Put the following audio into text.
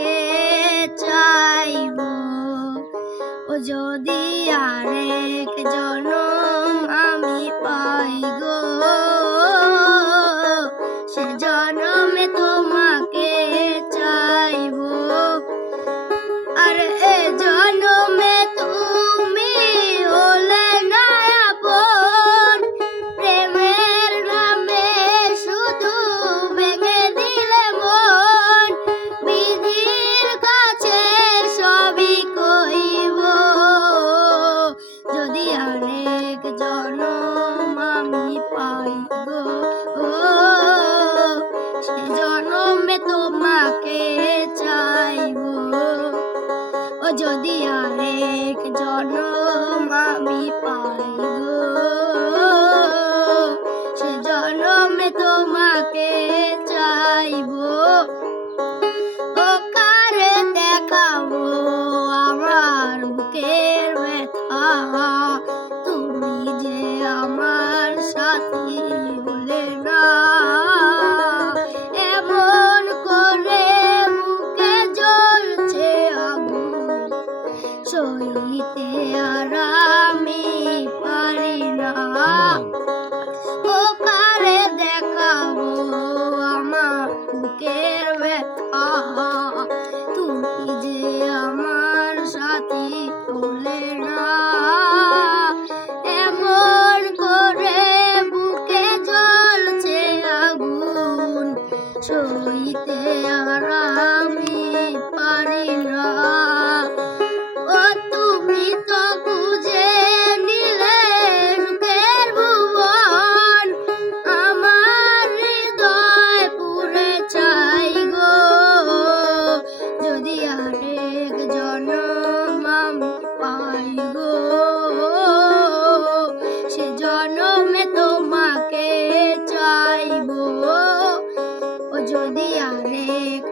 তোমাকে চাইবো, ও যদি আরেক জনম আমি পাই গো, সে জনমে তোমাকে চাইবো। আর এ জনমে তুমি হলে না আপন, প্রেমের নামে শুধু ভেঙে দিলে মন। বিধির কাছে সবই কইব, যদি আরেক জনম আমি পাই গো, সে জনমে তোমাকে চাইবো, ও যদি আরেক জনম আমি পাই গো, সে জনমে তোমাকে চাইবো। ও কারে দেখাবো আমার বুকের ব্যথা, তুমি যে আমার সাথী হলে না। এমন করে বুকে জ্বলছে আগুন, সইতে আর আমি পারি না। ও কারে দেখাবো আমার বুকের ব্যথা, তুমি যে আমার সাথী হলে না। এমন করে বুকে জ্বলছে আগুন, সইতে আর আমি পারি না। ও তুমি তো বুঝে নিলে সুখের ভুবন, আমার হৃদয় পুড়ে চাই গো, যদি আরেক জনম আমি পাই গো, সে জনমে তোমাকে চাইবো, ও যদি আরেক